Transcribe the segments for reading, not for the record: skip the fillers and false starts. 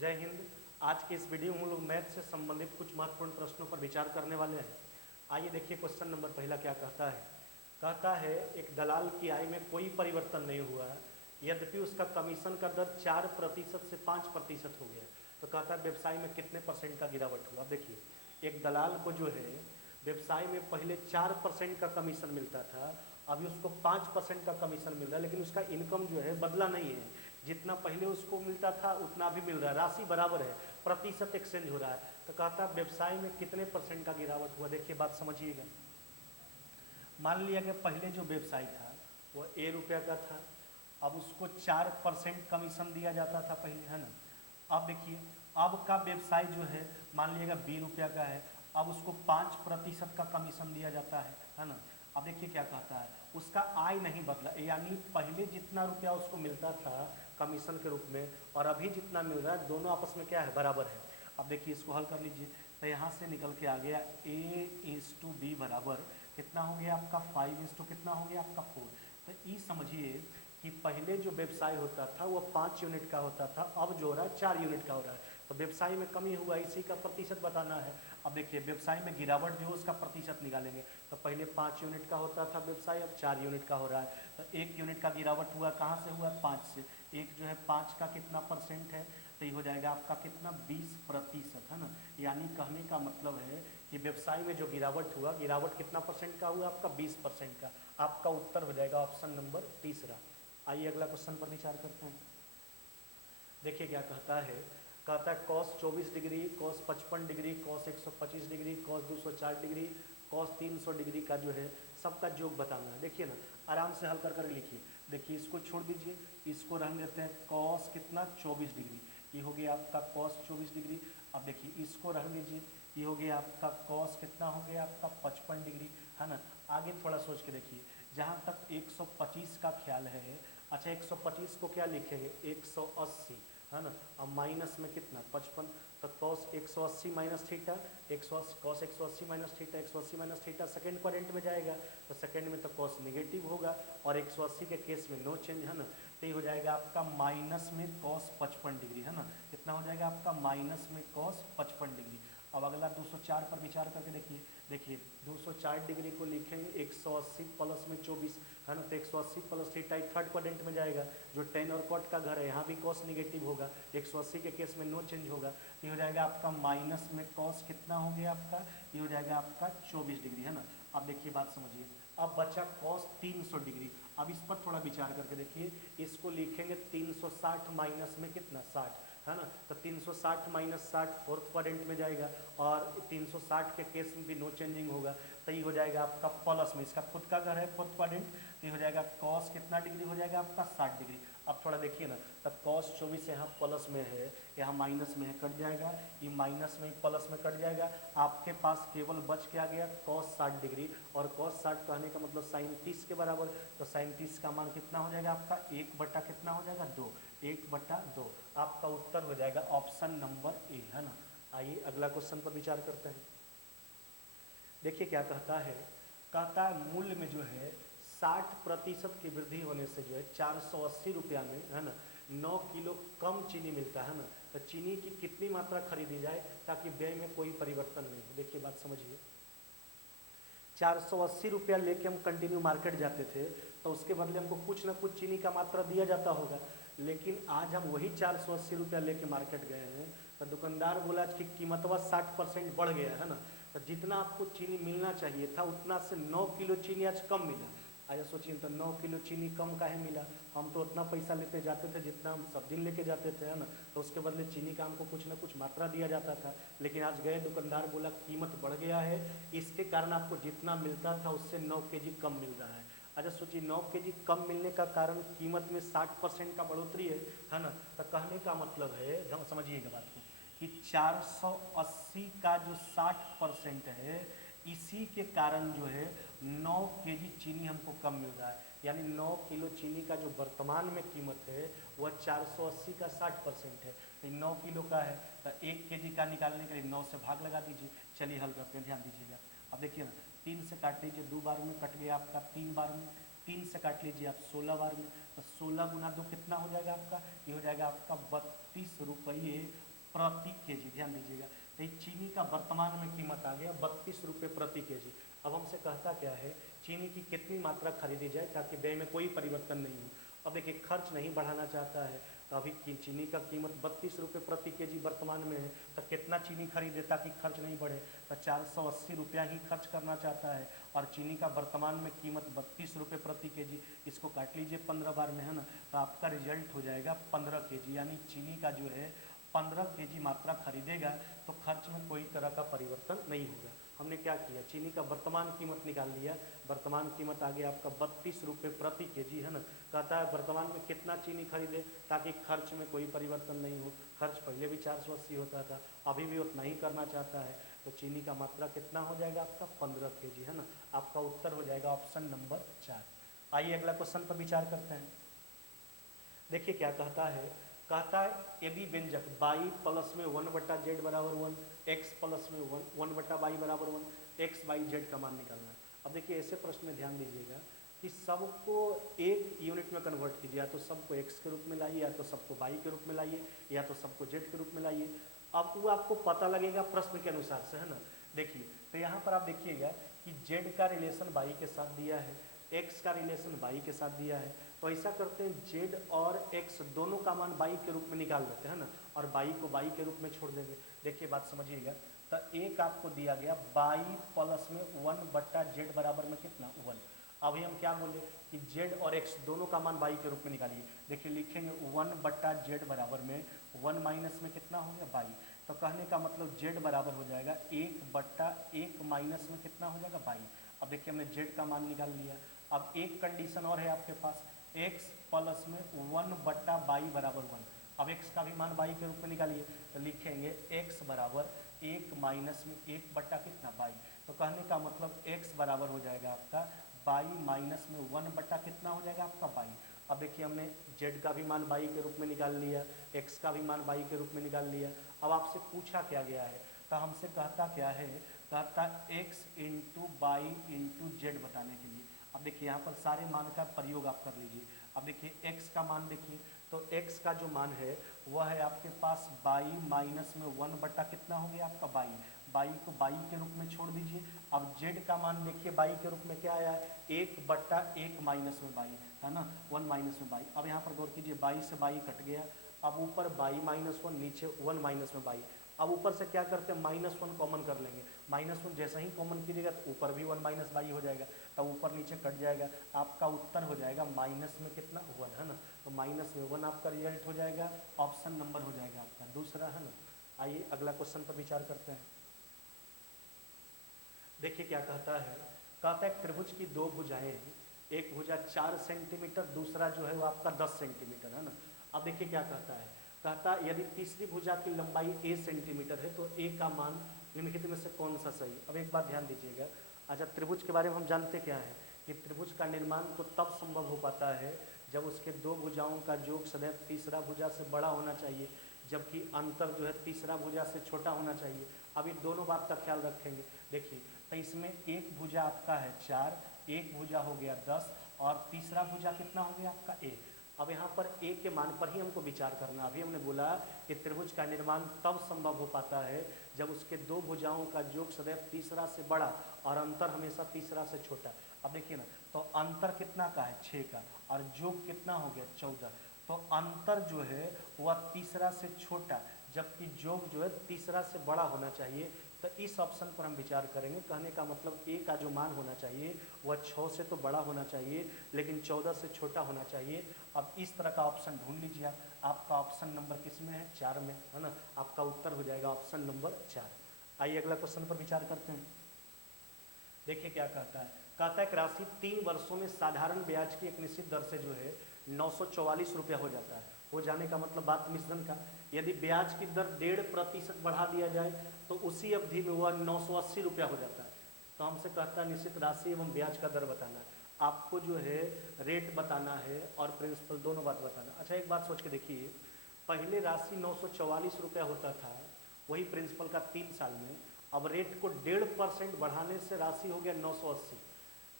जय हिंद। आज के इस वीडियो में हम लोग मैथ से संबंधित कुछ महत्वपूर्ण प्रश्नों पर विचार करने वाले हैं। आइए देखिए क्वेश्चन नंबर पहला क्या कहता है। कहता है एक दलाल की आय में कोई परिवर्तन नहीं हुआ है, यद्यपि उसका कमीशन का दर 4% से 5% हो गया। तो कहता है व्यवसाय में कितने परसेंट का गिरावट हुआ। देखिए एक दलाल को जो है व्यवसाय में पहले 4% का कमीशन मिलता था, अभी उसको 5% का कमीशन मिल रहा है, लेकिन उसका इनकम जो है बदला नहीं है। जितना पहले उसको मिलता था उतना भी मिल रहा है, राशि बराबर है, प्रतिशत एक्सचेंज हो रहा है। तो कहता है व्यवसाय में कितने परसेंट का गिरावट हुआ। देखिए बात समझिएगा। मान लिया कि पहले जो व्यवसाय था वो ₹1 का था, अब उसको 4% कमीशन दिया जाता था पहले, है ना। अब देखिए अब का व्यवसाय जो है मान लीजिएगा ₹20 का है, अब उसको 5% का कमीशन दिया जाता है ना। अब देखिए क्या कहता है, उसका आय नहीं बदला, यानी पहले जितना रुपया उसको मिलता था कमीशन के रूप में और अभी जितना मिल रहा है दोनों आपस में क्या है, बराबर है। अब देखिए इसको हल कर लीजिए, तो यहाँ से निकल के आ गया A/B बराबर कितना हो गया आपका 5 कितना हो गया आपका 4। तो ये समझिए कि पहले जो व्यवसाय होता था वो 5 यूनिट का होता था, अब जो हो रहा है 4 यूनिट का हो रहा है। तो व्यवसाय में कमी हुआ, इसी का प्रतिशत बताना है। अब देखिए व्यवसाय में गिरावट जो है उसका प्रतिशत निकालेंगे। तो पहले 5 यूनिट का होता था व्यवसाय, अब 4 यूनिट का हो रहा है। तो 1 यूनिट का गिरावट हुआ, कहाँ से हुआ, 5 से। एक जो है 5 का कितना परसेंट है, तो ये हो जाएगा आपका कितना 20%, है ना। यानी कहने का मतलब है कि व्यवसाय में जो गिरावट हुआ, गिरावट कितना परसेंट का हुआ आपका 20% का। आपका उत्तर हो जाएगा ऑप्शन नंबर तीसरा। आइए अगला क्वेश्चन पर विचार करते हैं। देखिए क्या कहता है। कहता है cos 24 degree, cos 55 degree, cos 125 degree, cos 204 degree, cos 300 degree का जो है सबका योग बताना है। देखिए ना, आराम से हल कर कर लिखिए। देखिए इसको छोड़ दीजिए, इसको रहने देते हैं cos कितना 24 डिग्री, ये हो गया आपका cos 24 डिग्री। अब देखिए इसको रहने दीजिए, ये हो गया आपका cos कितना हो गया आपका 55 डिग्री, है ना। आगे थोड़ा सोच के देखिए, जहाँ तक 125 का ख्याल है, अच्छा 125 को क्या लिखेंगे 180, है ना। अब माइनस में कितना 55, तो cos 180 minus theta, 180 cos 180 minus theta, 180 minus theta second quadrant में जाएगा, तो सेकेंड में तो कॉस नेगेटिव होगा और 180 के केस में नो चेंज, है ना। तो ये हो जाएगा आपका माइनस में कॉस 55 डिग्री, है ना। कितना हो जाएगा आपका माइनस में कॉस 55 डिग्री। अब अगला 204 पर विचार करके देखिए। देखिए 204 डिग्री को लिखेंगे 180 प्लस में 24, है ना। तो 180 प्लस थीटा थर्ड क्वाड्रेंट में जाएगा, जो टेन और कॉट का घर है, यहाँ भी कॉस निगेटिव होगा, 180 के केस में नो चेंज होगा। तो ये हो जाएगा आपका माइनस में कॉस कितना हो गया आपका, ये हो जाएगा आपका 24 डिग्री, है ना। अब देखिए बात समझिए, अब बचा कॉस 300 डिग्री। अब इस पर थोड़ा विचार करके देखिए, इसको लिखेंगे 360 माइनस में कितना 60, है ना। तो 360 माइनस 60 फोर्थ क्वाड्रेंट में जाएगा और 360 के केस में भी नो चेंजिंग होगा। तो ये हो जाएगा आपका प्लस में, इसका खुद का घर है फोर्थ क्वाड्रेंट, तो ये हो जाएगा कॉस कितना डिग्री हो जाएगा आपका 60 डिग्री। अब थोड़ा देखिए ना, तब कॉस 24 यहाँ प्लस में है, यहाँ माइनस में है, कट जाएगा, ये माइनस में प्लस में कट जाएगा। आपके पास केवल बच क्या गया कॉस 60 डिग्री, और कॉस 60 कहने का मतलब साइन 30 के बराबर। तो साइन 30 का मान कितना हो जाएगा आपका 1 बटा कितना हो जाएगा 2, 1/2। आपका उत्तर हो जाएगा ऑप्शन नंबर ए, है ना। आइए अगला क्वेश्चन पर विचार करते हैं। देखिए क्या कहता है। कहता है मूल्य में जो है 60% की वृद्धि होने से जो है 480 रुपया में, है ना, 9 किलो कम चीनी मिलता है ना। तो चीनी की कितनी मात्रा खरीदी जाए ताकि व्यय में कोई परिवर्तन नहीं हो। देखिए बात समझिए, 480 रुपया लेके हम कंटिन्यू मार्केट जाते थे, तो उसके बदले हमको कुछ ना कुछ चीनी का मात्रा दिया जाता होगा। लेकिन आज हम वही 480 रुपया लेके मार्केट गए हैं, तो दुकानदार बोला कि कीमतवा 60% बढ़ गया, है ना। तो जितना आपको चीनी मिलना चाहिए था उतना से 9 किलो चीनी आज कम मिला। आज सोचिए तो 9 किलो चीनी कम काहे मिला, हम तो उतना पैसा लेते जाते थे जितना हम सब दिन लेके जाते थे, है ना। तो उसके बदले चीनी का हमको कुछ ना कुछ मात्रा दिया जाता था। लेकिन आज गए दुकानदार बोला कीमत बढ़ गया है, इसके कारण आपको जितना मिलता था उससे 9 केजी कम मिल रहा है। अच्छा सोचिए 9 केजी कम मिलने का कारण कीमत में 60% का बढ़ोतरी है ना। तो कहने का मतलब है, समझिएगा बात को, कि 480 का जो 60% है, इसी के कारण जो है 9 केजी चीनी हमको कम मिल रहा है। यानी 9 किलो चीनी का जो वर्तमान में कीमत है वह 480 का 60% है। तो 9 किलो का है, तो 1 केजी का निकालने के लिए 9 से भाग लगा दीजिए। चलिए हल करते हैं, ध्यान दीजिएगा। अब देखिए ना, 3 से काट लीजिए, 2 बार में कट गया आपका 3 बार में, 3 से काट लीजिए आप 16 बार में, तो 16 गुना 2 कितना हो जाएगा आपका, ये हो जाएगा आपका 32 रुपये प्रति केजी। ध्यान दीजिएगा, तो चीनी का वर्तमान में कीमत आ गया 32 रुपये प्रति केजी। अब हमसे कहता क्या है, चीनी की कितनी मात्रा खरीदी जाए ताकि व्यय में कोई परिवर्तन नहीं हो। अब देखिए, खर्च नहीं बढ़ाना चाहता है, तो अभी चीनी का कीमत 32 रुपये प्रति केजी वर्तमान में है, तो कितना चीनी खरीदे ताकि खर्च नहीं बढ़े, तो 480 रुपया ही खर्च करना चाहता है। और चीनी का वर्तमान में कीमत 32 रुपये प्रति केजी, इसको काट लीजिए 15 बार में, है ना, तो आपका रिजल्ट हो जाएगा 15 केजी। यानी चीनी का जो है 15 केजी मात्रा खरीदेगा तो खर्च में कोई तरह का परिवर्तन नहीं होगा। हमने क्या किया, चीनी का वर्तमान कीमत निकाल लिया। वर्तमान कीमत आ गया आपका 32 रुपये प्रति केजी, है ना। कहता है वर्तमान में कितना चीनी खरीदे ताकि खर्च में कोई परिवर्तन नहीं हो। खर्च पहले भी 480 होता था, अभी भी उतना ही करना चाहता है, तो चीनी का मात्रा कितना हो जाएगा आपका 15 केजी, है ना। आपका उत्तर हो जाएगा ऑप्शन नंबर 4। आइए अगला क्वेश्चन पर विचार करते हैं। देखिए क्या कहता है, कहता है यदि व्यंजक y प्लस में 1/z बराबर 1, x प्लस में 1/y बराबर 1, x बाई जेड का मान निकालना है। अब देखिए ऐसे प्रश्न में ध्यान दीजिएगा कि सबको एक यूनिट में कन्वर्ट कीजिए, या तो सबको x के रूप में लाइए, या तो सबको y के रूप में लाइए, या तो सबको z के रूप में लाइए। अब वो आपको पता लगेगा प्रश्न के अनुसार से, है ना। देखिए तो यहाँ पर आप देखिएगा कि z का रिलेशन y के साथ दिया है, x का रिलेशन y के साथ दिया है, तो ऐसा करते हैं z और x दोनों का मान y के रूप में निकाल लेते हैं ना, और y को y के रूप में छोड़ देंगे। देखिए बात समझिएगा, तो एक आपको दिया गया y प्लस में 1/z बराबर में कितना 1। अभी हम क्या बोले कि z और x दोनों का मान y के रूप में निकालिए। देखिए लिखेंगे 1/z बराबर में 1 माइनस में कितना हो गया y, तो कहने का मतलब z बराबर हो जाएगा 1/1 माइनस में कितना हो जाएगा y। अब देखिए हमने z का मान निकाल लिया। अब एक कंडीशन और है आपके पास, x प्लस में 1/y बराबर 1। अब x का भी मान y के रूप में निकालिए, तो लिखेंगे x बराबर 1 माइनस में 1 बट्टा कितना y, तो कहने का मतलब x बराबर हो जाएगा आपका y माइनस में 1 बट्टा कितना हो जाएगा आपका y। अब देखिए हमने z का भी मान y के रूप में निकाल लिया, x का भी मान y के रूप में निकाल लिया। अब आपसे पूछा क्या गया है, तो हमसे कहता क्या है, कहता x into by into Z बताने के लिए। अब देखिए यहाँ पर सारे मान का प्रयोग आप कर लीजिए। अब देखिए x का मान देखिए, तो x का जो मान है वह है आपके पास y माइनस में 1 बट्टा कितना हो गया आपका y को y के रूप में छोड़ दीजिए। अब z का मान देखिए y के रूप में क्या आया है 1/1 माइनस में y, है ना, 1 माइनस में y। अब यहाँ पर गौर कीजिए y से y कट गया, अब ऊपर y माइनस 1 नीचे 1 माइनस में y। अब ऊपर से क्या करते हैं -1 कॉमन कर लेंगे, -1 जैसा ही कॉमन कीजिएगा तो ऊपर भी 1 माइनस y हो जाएगा, तो ऊपर नीचे कट जाएगा। आपका उत्तर हो जाएगा माइनस में कितना 1, है ना, तो माइनस में 1 आपका रिजल्ट हो जाएगा। ऑप्शन नंबर हो जाएगा आपका दूसरा, है ना। आइए अगला क्वेश्चन पर विचार करते हैं। देखिए क्या कहता है, कहता है त्रिभुज की दो भुजाएं हैं, एक भुजा 4 सेंटीमीटर, दूसरा जो है वो आपका 10 सेंटीमीटर, है ना। अब देखिए क्या कहता है, कहता है यदि तीसरी भुजा की लंबाई a सेंटीमीटर है तो a का मान निम्नलिखित में से कौन सा सही। अब एक बात ध्यान दीजिएगा, अच्छा त्रिभुज के बारे में हम जानते क्या है कि त्रिभुज का निर्माण तो तब संभव हो पाता है जब उसके दो भुजाओं का योग सदैव तीसरा भुजा से बड़ा होना चाहिए, जबकि अंतर जो है तीसरा भुजा से छोटा होना चाहिए। अब ये दोनों बात का ख्याल रखेंगे। देखिए तो इसमें एक भुजा आपका है 4, एक भुजा हो गया 10, और तीसरा भुजा कितना हो गया आपका a। अब यहाँ पर a के मान पर ही हमको विचार करना। अभी हमने बोला कि त्रिभुज का निर्माण तब संभव हो पाता है जब उसके दो भुजाओं का योग सदैव तीसरा से बड़ा और अंतर हमेशा तीसरा से छोटा। अब देखिए ना, तो अंतर कितना का है 6 का, और योग कितना हो गया 14, तो अंतर जो है वह तीसरा से छोटा जबकि योग जो है तीसरा से बड़ा होना चाहिए। तो इस ऑप्शन पर हम विचार करेंगे। कहने का मतलब a का जो मान होना चाहिए वह 6 से तो बड़ा होना चाहिए लेकिन 14 से छोटा होना चाहिए। अब इस तरह का ऑप्शन ढूंढ लीजिए आप। आपका ऑप्शन नंबर किस में है 4 में, है ना। आपका उत्तर हो जाएगा ऑप्शन नंबर 4। आइए अगला क्वेश्चन पर विचार करते हैं। देखिए क्या कहता है, कहता है कि राशि 3 वर्षों में साधारण ब्याज की एक निश्चित दर से जो है 944 रुपया हो जाता है। हो जाने का मतलब बात मिश्रण का, यदि ब्याज की दर 1.5% बढ़ा दिया जाए तो उसी अवधि में वह 980 रुपया हो जाता है। तो हमसे कहता है निश्चित राशि एवं ब्याज का दर बताना है। आपको जो है रेट बताना है और प्रिंसिपल दोनों बात बताना। अच्छा एक बात सोच के देखिए, पहले राशि 944 रुपया होता था वही प्रिंसिपल का 3 साल में, अब रेट को 1.5% बढ़ाने से राशि हो गया 980,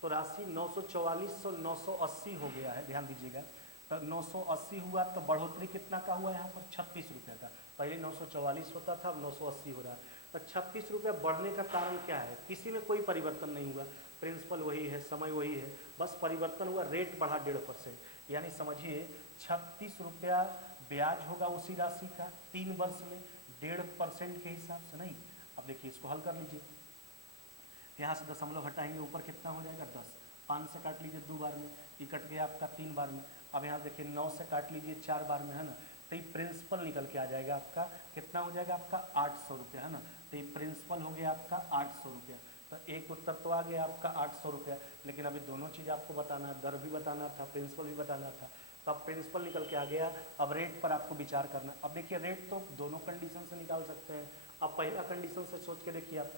तो राशि 944 से 980 हो गया है। ध्यान दीजिएगा, तो 980 हुआ तो बढ़ोतरी कितना का हुआ यहाँ पर 36 रुपये का। पहले 944 होता था, अब 980 हो रहा है। तो 36 रुपये बढ़ने का कारण क्या है? किसी में कोई परिवर्तन नहीं हुआ, प्रिंसिपल वही है, समय वही है, बस परिवर्तन हुआ, रेट बढ़ा 1.5%। यानी समझिए 36 रुपया ब्याज होगा उसी राशि का 3 वर्ष में 1.5% के हिसाब से। नहीं, अब देखिए इसको हल कर लीजिए, यहाँ से दशमलव हटाएंगे, ऊपर कितना हो जाएगा 10, 5 से काट लीजिए 2 बार में, ये कट गया आपका 3 बार में। अब यहाँ देखिए 9 से काट लीजिए 4 बार में, है ना, तो ये प्रिंसिपल निकल के आ जाएगा आपका, कितना हो जाएगा आपका 800 रुपया, है ना। तो ये प्रिंसिपल हो गया आपका 800 रुपया। तो एक उत्तर तो आ गया आपका 800 रुपया, लेकिन अभी दोनों चीज़ आपको बताना, दर भी बताना था, प्रिंसिपल भी बताना था। तो अब प्रिंसिपल निकल के आ गया, अब रेट पर आपको विचार करना। अब देखिए रेट तो दोनों कंडीशन से निकाल सकते हैं। अब पहला कंडीशन से सोच के देखिए आप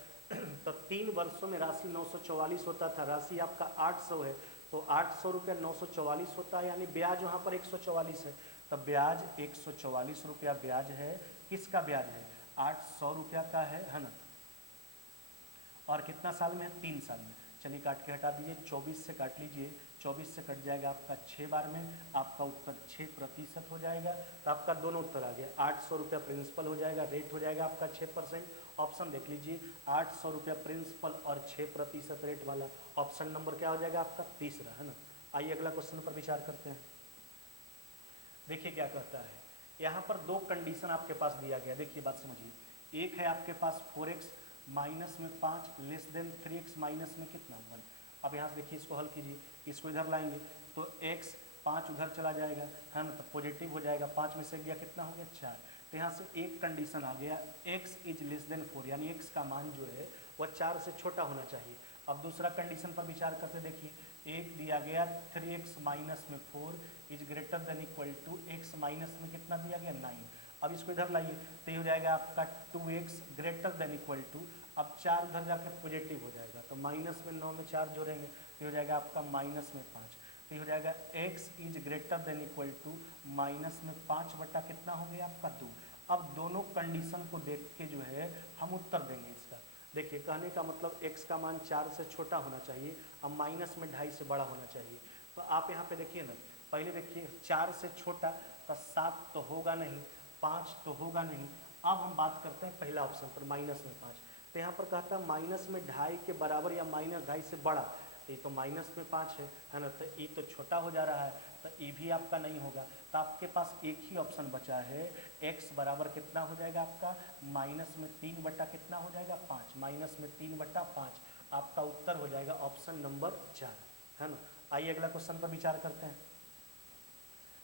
तो 3 वर्षों में राशि 944 होता था, राशि आपका 800 है, तो 800 रुपया 944 होता है, यानी ब्याज वहाँ पर 144 है। तो ब्याज 144 रुपया ब्याज है, किसका ब्याज है? 800 रुपया का है ना। और कितना साल में है? 3 साल में। चलिए काट के हटा दीजिए, 24 से काट लीजिए, 24 से कट जाएगा आपका 6 बार में, आपका उत्तर 6% हो जाएगा। तो आपका दोनों उत्तर आ गया, 800 रुपया प्रिंसिपल हो जाएगा, रेट हो जाएगा आपका 6%। ऑप्शन देख लीजिए, 800 रुपया प्रिंसिपल और 6% रेट वाला, ऑप्शन नंबर क्या हो जाएगा आपका? तीसरा, है ना। आइए अगला क्वेश्चन पर विचार करते हैं। देखिए क्या कहता है, यहाँ पर 2 कंडीशन आपके पास दिया गया। देखिए बात समझिए, एक है आपके पास 4x माइनस में 5 लेस देन 3x माइनस में कितना 1। अब यहाँ से देखिए इसको हल कीजिए, इसको इधर लाएंगे तो x 5 उधर चला जाएगा, है ना, तो पॉजिटिव हो जाएगा, 5 में से गया कितना हो गया 4। तो यहाँ से एक कंडीशन आ गया, x इज लेस देन 4, यानी x का मान जो है वह 4 से छोटा होना चाहिए। अब दूसरा कंडीशन पर विचार करते देखिए, एक दिया गया 3x माइनस में 4 is greater than equal to x minus में कितना दिया गया 9। अब इसको इधर लाइए तो ये हो जाएगा आपका 2x greater than equal to, अब 4 उधर जाके पॉजिटिव हो जाएगा, तो माइनस में 9 में 4 जोड़ेंगे तो हो जाएगा आपका माइनस में 5। तो हो जाएगा x is greater than equal to minus में 5 बटा कितना हो गया आपका 2। अब दोनों कंडीशन को देख के जो है हम उत्तर देंगे इसका। देखिए कहने का मतलब x का मान 4 से छोटा होना चाहिए, अब माइनस में 2.5 से बड़ा होना चाहिए। तो आप यहाँ पे देखिए ना, पहले देखिए 4 से छोटा तो 7 तो होगा नहीं, 5 तो होगा नहीं। अब हम बात करते हैं पहला ऑप्शन पर, माइनस में 5। तो यहाँ पर कहता है माइनस में 2.5 के बराबर या माइनस 2.5 से बड़ा, तो ये तो माइनस में 5 है ना, तो ये तो छोटा हो जा रहा है, तो ये भी आपका नहीं होगा। तो आपके पास एक ही ऑप्शन बचा है, x बराबर कितना हो जाएगा आपका माइनस में 3 बटा कितना हो जाएगा 5, माइनस में 3 बटा 5। आपका उत्तर हो जाएगा ऑप्शन नंबर 4, है ना। आइए अगला क्वेश्चन पर विचार करते हैं।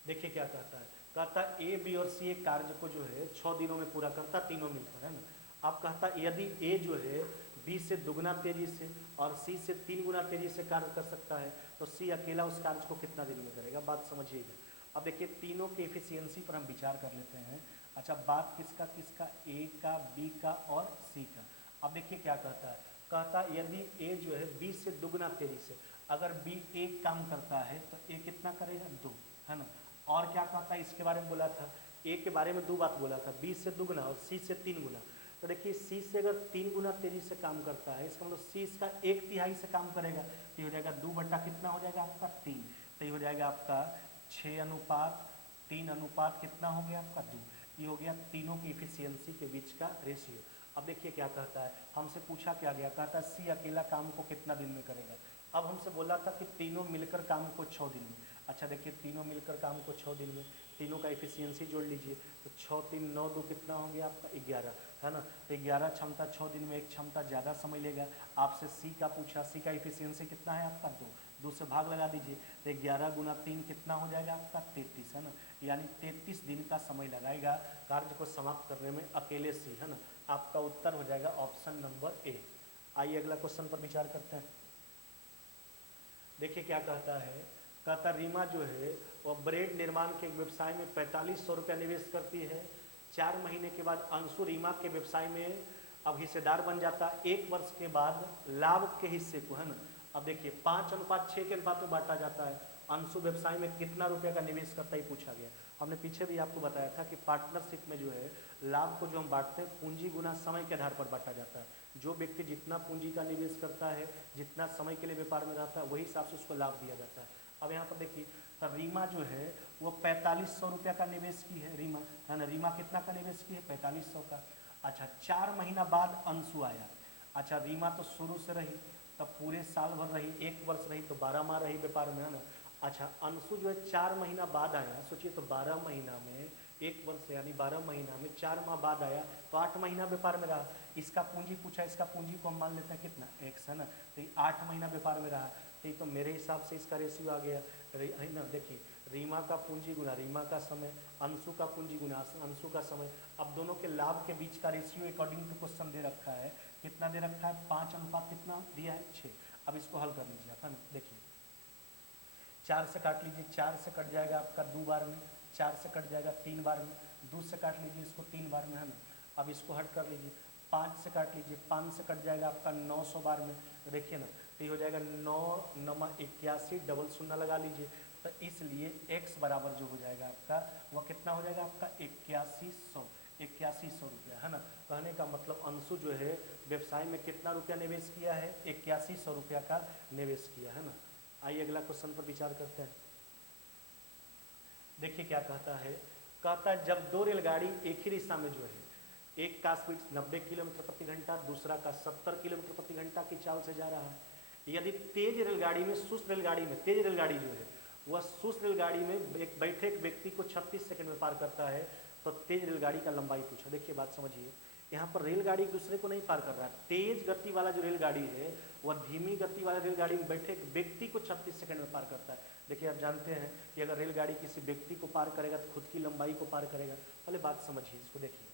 देखिए क्या कहता है, कहता है ए बी और सी एक कार्य को जो है 6 दिनों में पूरा करता, तीनों मिलकर, है ना। अब कहता है यदि ए जो है बी से दुगना तेजी से और सी से 3 गुना तेजी से कार्य कर सकता है, तो सी अकेला उस कार्य को कितना दिन में करेगा? बात समझिएगा। अब देखिए तीनों के एफिशिएंसी पर हम विचार कर लेते हैं। अच्छा, बात किसका किसका? ए का, बी का और सी का। अब देखिए क्या कहता है, कहता है यदि ए जो है बी से दुगना तेजी से, अगर बी एक काम करता है तो ए कितना करेगा? 2, है ना। और क्या कहता है इसके बारे में बोला था, ए के बारे में 2 बात बोला था, बी से दुगना और सी से 3 गुना। तो देखिए सी से अगर 3 गुना तेजी से काम करता है, इसका मतलब सी इसका 1/3 से काम करेगा, तो ये हो जाएगा 2 बटा कितना हो जाएगा आपका 3। तो ये हो जाएगा आपका 6:3 कितना हो गया आपका 2। ये हो गया तीनों की इफिशियंसी के बीच का रेशियो। अब देखिए क्या कहता है, हमसे पूछा क्या गया, कहता है सी अकेला काम को कितना दिन में करेगा। अब हमसे बोला था कि तीनों मिलकर काम को 6 दिन में। अच्छा देखिए तीनों मिलकर काम को 6 दिन में, तीनों का एफिशिएंसी जोड़ लीजिए, तो 6 3 9 2 कितना हो गया आपका 11, है ना। तो 11 क्षमता 6 दिन में, एक क्षमता ज़्यादा समय लेगा। आपसे सी का पूछा, सी का एफिशिएंसी कितना है आपका 2, 2 से भाग लगा दीजिए, तो 11 गुना 3 कितना हो जाएगा आपका 33, है ना। यानी 33 दिन का समय लगाएगा कार्य को समाप्त करने में अकेले सी, है ना। आपका उत्तर हो जाएगा ऑप्शन नंबर ए। आइए अगला क्वेश्चन पर विचार करते हैं। देखिए क्या कहता है, कहता रीमा जो है वह ब्रेड निर्माण के व्यवसाय में 4500 रुपया निवेश करती है। 4 महीने के बाद अंशु रीमा के व्यवसाय में अब हिस्सेदार बन जाता। 1 वर्ष के बाद लाभ के हिस्से को, है ना, अब देखिए 5:6 के अनुपात में बांटा जाता है। अंशु व्यवसाय में कितना रुपये का निवेश करता ही पूछा गया। हमने पीछे भी आपको बताया था कि पार्टनरशिप में जो है लाभ को जो हम बांटते हैं पूंजी गुना समय के आधार पर बांटा जाता है। जो व्यक्ति जितना पूंजी का निवेश करता है, जितना समय के लिए व्यापार में रहता है, वही हिसाब से उसको लाभ दिया जाता है। अब यहाँ पर देखिए तो रीमा जो है वो 4500 रुपया का निवेश की है रीमा, है ना। रीमा कितना का निवेश की है? 4500 का। अच्छा 4 महीना बाद अंशु आया। अच्छा रीमा तो शुरू से रही, तब पूरे साल भर रही, 1 वर्ष रही, तो 12 माह रही व्यापार में, है ना। अच्छा अंशु जो है 4 महीना बाद आया, सोचिए तो 12 महीना में 1 वर्ष यानी 12 महीना में 4 माह बाद आया, तो 8 महीना व्यापार में रहा। इसका पूंजी पूछा, इसका पूंजी को हम मान लेते हैं कितना? x, है ना। तो 8 महीना व्यापार में रहा, तो मेरे हिसाब से इसका रेशियो आ गया, है ना। देखिए रीमा का पूंजी गुना रीमा का समय, अंशु का पूंजी गुना अंशु का समय। अब दोनों के लाभ के बीच का रेशियो अकॉर्डिंग टू क्वेश्चन दे रखा है, कितना दे रखा है? 5 अनुपात कितना दिया है? 6। अब इसको हल कर लीजिए आप, है ना। देखिए 4 से काट लीजिए, 4 से कट जाएगा आपका 2 बार में, 4 से कट जाएगा 3 बार में, 2 से काट लीजिए इसको 3 बार में, है ना। अब इसको हट कर लीजिए, 5 से काट लीजिए, 5 से कट जाएगा आपका 900 बार में, तो देखिए ना, तो ये हो जाएगा 9 नमा 81, डबल शून्य लगा लीजिए। तो इसलिए x बराबर जो हो जाएगा आपका, वह कितना हो जाएगा आपका? 8100 रुपया, है ना। कहने का मतलब अंशु जो है व्यवसाय में कितना रुपया निवेश किया है? 8100 रुपया का निवेश किया, है ना। आइए अगला क्वेश्चन पर विचार करते हैं। देखिए क्या कहता है, कहता है जब 2 रेलगाड़ी एक ही दिशा में जो है, एक का स्पीड 90 किलोमीटर प्रति घंटा, दूसरा का 70 किलोमीटर प्रति घंटा की चाल से जा रहा है। यदि तेज रेलगाड़ी में, सुस्त रेलगाड़ी में, तेज रेलगाड़ी जो है वह सुस्त रेलगाड़ी में एक बैठे एक व्यक्ति को 36 सेकंड में पार करता है, तो तेज रेलगाड़ी का लंबाई पूछा। देखिए बात समझिए, यहाँ पर रेलगाड़ी एक दूसरे को नहीं पार कर रहा है। तेज गति वाला जो रेलगाड़ी है वह धीमी गति वाला रेलगाड़ी में बैठे एक व्यक्ति को 36 सेकंड में पार करता है। देखिए आप जानते हैं कि अगर रेलगाड़ी किसी व्यक्ति को पार करेगा तो खुद की लंबाई को पार करेगा। पहले बात समझिए, इसको देखिए।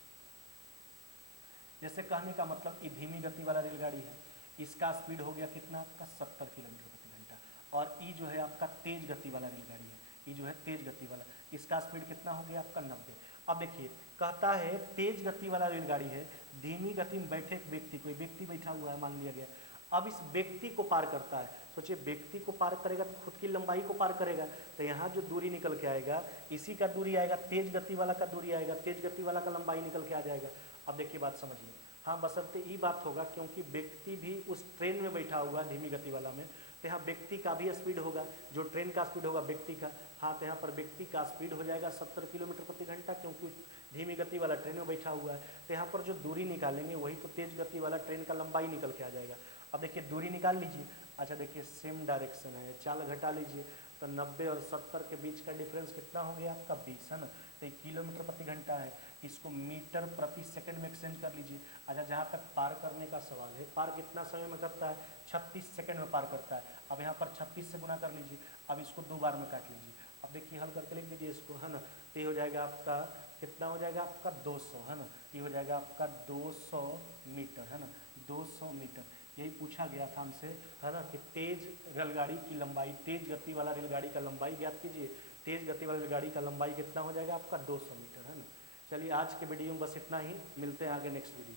जैसे कहने का मतलब ये धीमी गति वाला रेलगाड़ी है, इसका स्पीड हो गया कितना आपका? 70 किलोमीटर प्रति घंटा। और ये जो है आपका तेज गति वाला रेलगाड़ी है, ये जो है तेज गति वाला, इसका स्पीड कितना हो गया आपका? 90। अब देखिए कहता है तेज गति वाला रेलगाड़ी है, धीमी गति में बैठे एक व्यक्ति, कोई व्यक्ति बैठा हुआ है मान लिया गया, अब इस व्यक्ति को पार करता है। सोचिए व्यक्ति को पार करेगा तो खुद की लंबाई को पार करेगा, तो यहाँ जो दूरी निकल के आएगा इसी का दूरी आएगा, तेज गति वाला का दूरी आएगा, तेज गति वाला का लंबाई निकल के आ जाएगा। अब देखिए बात समझिए, हाँ बशर्ते ये बात होगा क्योंकि व्यक्ति भी उस ट्रेन में बैठा हुआ धीमी गति वाला में, तो यहाँ व्यक्ति का भी स्पीड होगा, जो ट्रेन का स्पीड होगा व्यक्ति का, हाँ तो यहाँ पर व्यक्ति का स्पीड हो जाएगा 70 किलोमीटर प्रति घंटा, क्योंकि धीमी गति वाला ट्रेन में बैठा हुआ है। तो यहाँ पर जो दूरी निकालेंगे वही तो तेज गति वाला ट्रेन का लंबाई निकल के आ जाएगा। अब देखिए दूरी निकाल लीजिए। अच्छा देखिए सेम डायरेक्शन है, चाल घटा लीजिए, तो 90 और 70 के बीच का डिफरेंस कितना हो गया आपका? 20, है ना। तो किलोमीटर प्रति घंटा है, इसको मीटर प्रति सेकंड में एक्सचेंज कर लीजिए। अच्छा जहाँ तक पार करने का सवाल है, पार कितना समय में करता है? 36 सेकंड में पार करता है। अब यहाँ पर 36 से गुना कर लीजिए, अब इसको 2 बार में काट लीजिए। अब देखिए हल करके लिख लीजिए इसको, है ना। तो ये हो जाएगा आपका कितना हो जाएगा आपका? 200, है ना। ये हो जाएगा आपका 200 मीटर, है ना, 200 मीटर। यही पूछा गया था हमसे, है ना, कि तेज रेलगाड़ी की लंबाई, तेज गति वाला रेलगाड़ी का लंबाई ज्ञात कीजिए। तेज गति वाली रेलगाड़ी का लंबाई कितना हो जाएगा आपका? 200 मीटर, है ना। चलिए आज के वीडियो में बस इतना ही, मिलते हैं आगे नेक्स्ट वीडियो।